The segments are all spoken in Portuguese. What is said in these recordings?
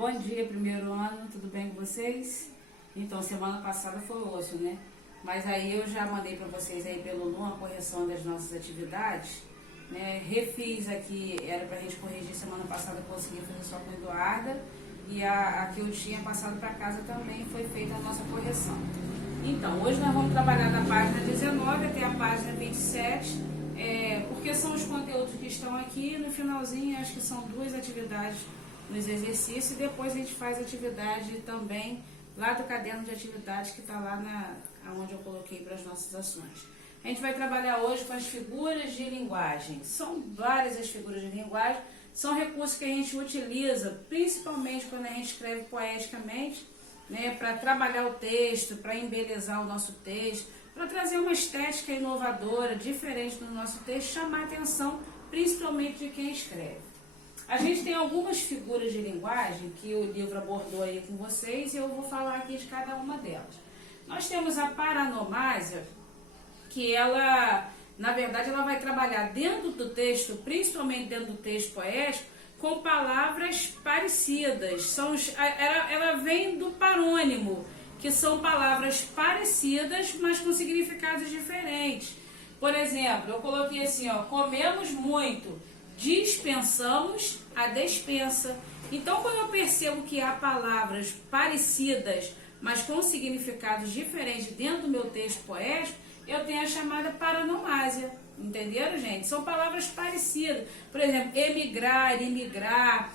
Bom dia, primeiro ano, tudo bem com vocês? Então, semana passada foi osso, né? Mas aí eu já mandei para vocês aí pelo NU a correção das nossas atividades, né? Refiz aqui, era para a gente corrigir semana passada, eu consegui fazer só com a Eduarda, e a que eu tinha passado para casa também foi feita a nossa correção. Então, hoje nós vamos trabalhar da página 19 até a página 27, porque são os conteúdos que estão aqui, no finalzinho acho que são duas atividades nos exercícios, e depois a gente faz atividade também lá do caderno de atividades que está lá onde eu coloquei para as nossas ações. A gente vai trabalhar hoje com as figuras de linguagem. São várias as figuras de linguagem, são recursos que a gente utiliza, principalmente quando a gente escreve poeticamente, né, para trabalhar o texto, para embelezar o nosso texto, para trazer uma estética inovadora, diferente do nosso texto, chamar a atenção, principalmente de quem escreve. A gente tem algumas figuras de linguagem que o livro abordou aí com vocês e eu vou falar aqui de cada uma delas. Nós temos a paranomásia, que ela, na verdade, ela vai trabalhar dentro do texto, principalmente dentro do texto poético, com palavras parecidas. Ela vem do parônimo, que são palavras parecidas, mas com significados diferentes. Por exemplo, eu coloquei assim, ó, comemos muito, dispensamos a despensa. Então, quando eu percebo que há palavras parecidas, mas com significados diferentes dentro do meu texto poético, eu tenho a chamada paranomásia. Entenderam, gente? São palavras parecidas. Por exemplo, emigrar, imigrar,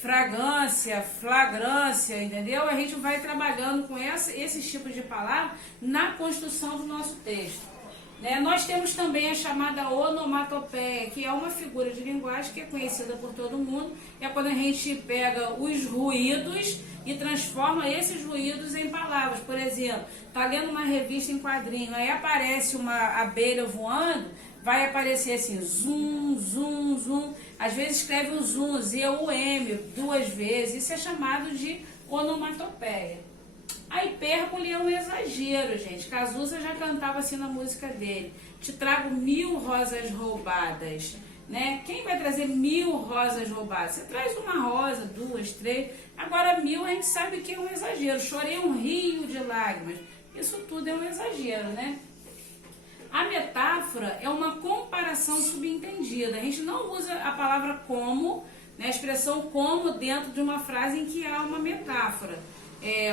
fragrância, flagrância, entendeu? A gente vai trabalhando com esses tipos de palavras na construção do nosso texto. Nós temos também a chamada onomatopeia, que é uma figura de linguagem que é conhecida por todo mundo. É quando a gente pega os ruídos e transforma esses ruídos em palavras. Por exemplo, está lendo uma revista em quadrinho, aí aparece uma abelha voando, vai aparecer assim, zum, zum, zum. Às vezes escreve o zum, Z-U-M, duas vezes. Isso é chamado de onomatopeia. A hipérbole é um exagero, gente. Cazuza já cantava assim na música dele. Te trago 1000 rosas roubadas, né? Quem vai trazer 1000 rosas roubadas? Você traz uma rosa, 2, 3. Agora 1000 a gente sabe que é um exagero. Chorei um rio de lágrimas. Isso tudo é um exagero, né? A metáfora é uma comparação subentendida. A gente não usa a palavra como, né, a expressão como dentro de uma frase em que há uma metáfora.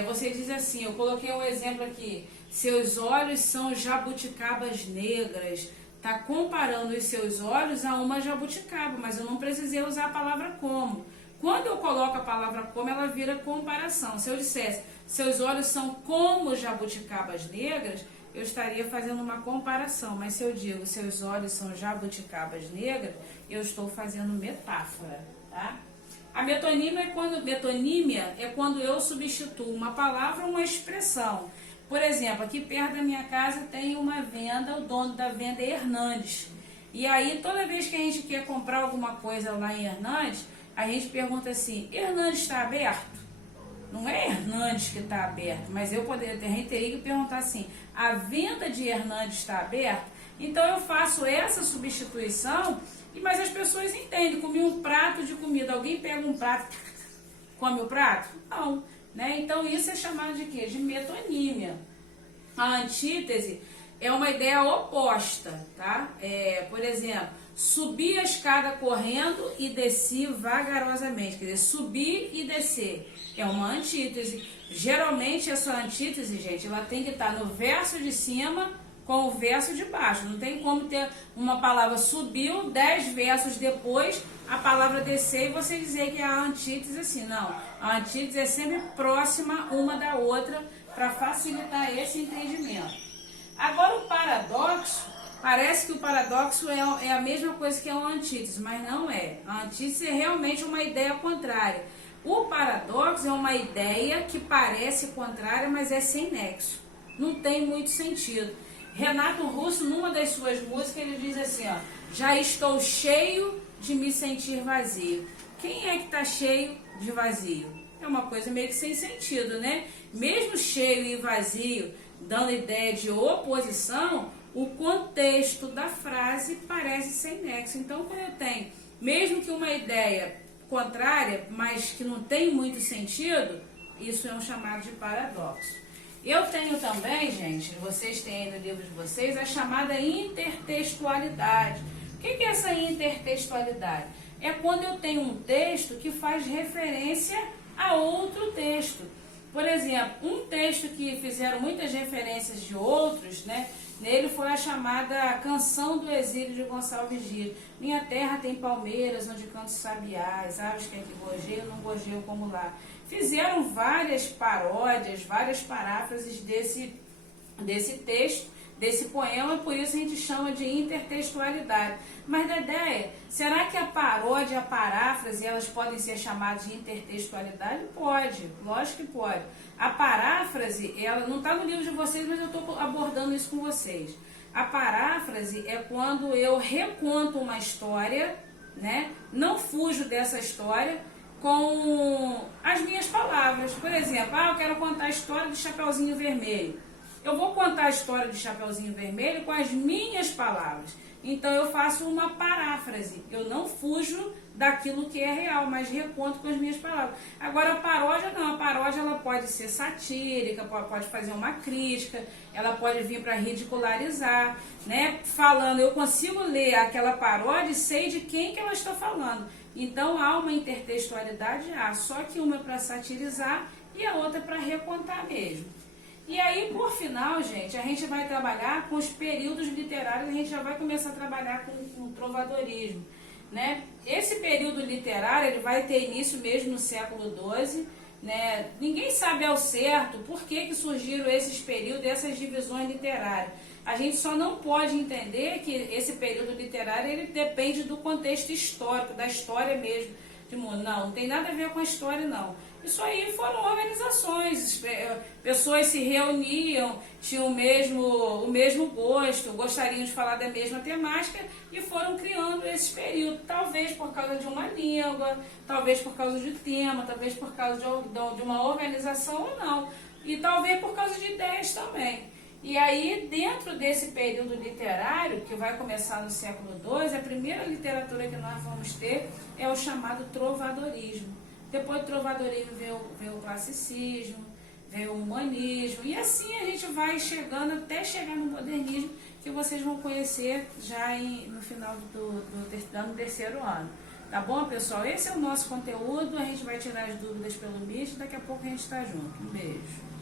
Você diz assim, eu coloquei um exemplo aqui, seus olhos são jabuticabas negras, está comparando os seus olhos a uma jabuticaba, mas eu não precisei usar a palavra como. Quando eu coloco a palavra como, ela vira comparação. Se eu dissesse, seus olhos são como jabuticabas negras, eu estaria fazendo uma comparação, mas se eu digo, seus olhos são jabuticabas negras, eu estou fazendo metáfora, tá? A metonímia é quando eu substituo uma palavra ou uma expressão. Por exemplo, aqui perto da minha casa tem uma venda, o dono da venda é Hernandes. E aí, toda vez que a gente quer comprar alguma coisa lá em Hernandes, a gente pergunta assim, Hernandes está aberto? Não é Hernandes que está aberto, mas a gente teria que perguntar assim, a venda de Hernandes está aberta? Então eu faço essa substituição, mas as pessoas entendem, comi um prato de comida, alguém pega um prato, come o prato? Não, né? Então isso é chamado de quê? De metonímia. A antítese é uma ideia oposta, tá? Por exemplo, subi a escada correndo e desci vagarosamente, quer dizer, subir e descer, é uma antítese. Geralmente essa antítese, gente, ela tem que estar no verso de cima com o verso de baixo. Não tem como ter uma palavra subiu, 10 versos depois, a palavra descer e você dizer que é a antítese assim. Não, a antítese é sempre próxima uma da outra para facilitar esse entendimento. Agora o paradoxo, parece que o paradoxo é a mesma coisa que uma antítese, mas não é. A antítese é realmente uma ideia contrária. O paradoxo é uma ideia que parece contrária, mas é sem nexo. Não tem muito sentido. Renato Russo, numa das suas músicas, ele diz assim, ó, já estou cheio de me sentir vazio. Quem é que está cheio de vazio? É uma coisa meio que sem sentido, né? Mesmo cheio e vazio, dando ideia de oposição, o contexto da frase parece sem nexo. Então, quando eu tenho, mesmo que uma ideia contrária, mas que não tem muito sentido, isso é um chamado de paradoxo. Eu tenho também, gente, vocês têm no livro de vocês, a chamada intertextualidade. O que é essa intertextualidade? É quando eu tenho um texto que faz referência a outro texto. Por exemplo, um texto que fizeram muitas referências de outros, né? Nele foi a chamada Canção do Exílio de Gonçalves Dias. Minha terra tem palmeiras, onde cantam sabiás, aves que aqui gorjeiam, não gorjeiam como lá. Fizeram várias paródias, várias paráfrases desse texto, desse poema, por isso a gente chama de intertextualidade. Mas, Dedéia, será que a paródia e a paráfrase, elas podem ser chamadas de intertextualidade? Pode, lógico que pode. A paráfrase, ela não está no livro de vocês, mas eu estou abordando isso com vocês. A paráfrase é quando eu reconto uma história, né? Não fujo dessa história com as minhas palavras. Por exemplo, eu quero contar a história do Chapeuzinho Vermelho. Eu vou contar a história do Chapeuzinho Vermelho com as minhas palavras. Então eu faço uma paráfrase. Eu não fujo daquilo que é real, mas reconto com as minhas palavras. Agora a paródia não. A paródia ela pode ser satírica, pode fazer uma crítica, ela pode vir para ridicularizar, né? Falando, eu consigo ler aquela paródia e sei de quem que ela está falando. Então há uma intertextualidade, só que uma é para satirizar e a outra é para recontar mesmo. E aí, por final, gente, a gente vai trabalhar com os períodos literários, a gente já vai começar a trabalhar com o trovadorismo, né? Esse período literário, ele vai ter início mesmo no século XII, né? Ninguém sabe ao certo por que surgiram esses períodos, essas divisões literárias. A gente só não pode entender que esse período literário, ele depende do contexto histórico, da história mesmo de mundo. Não tem nada a ver com a história, não. Isso aí foram organizações, pessoas se reuniam, tinham o mesmo gosto, gostariam de falar da mesma temática e foram criando esse período, talvez por causa de uma língua, talvez por causa de tema, talvez por causa de uma organização ou não, e talvez por causa de ideias também. E aí, dentro desse período literário, que vai começar no século XII, a primeira literatura que nós vamos ter é o chamado trovadorismo. Depois do trovadorismo veio o classicismo, veio o humanismo, e assim a gente vai chegando até chegar no modernismo, que vocês vão conhecer já no final do terceiro ano. Tá bom, pessoal? Esse é o nosso conteúdo, a gente vai tirar as dúvidas pelo Meet, daqui a pouco a gente está junto. Um beijo.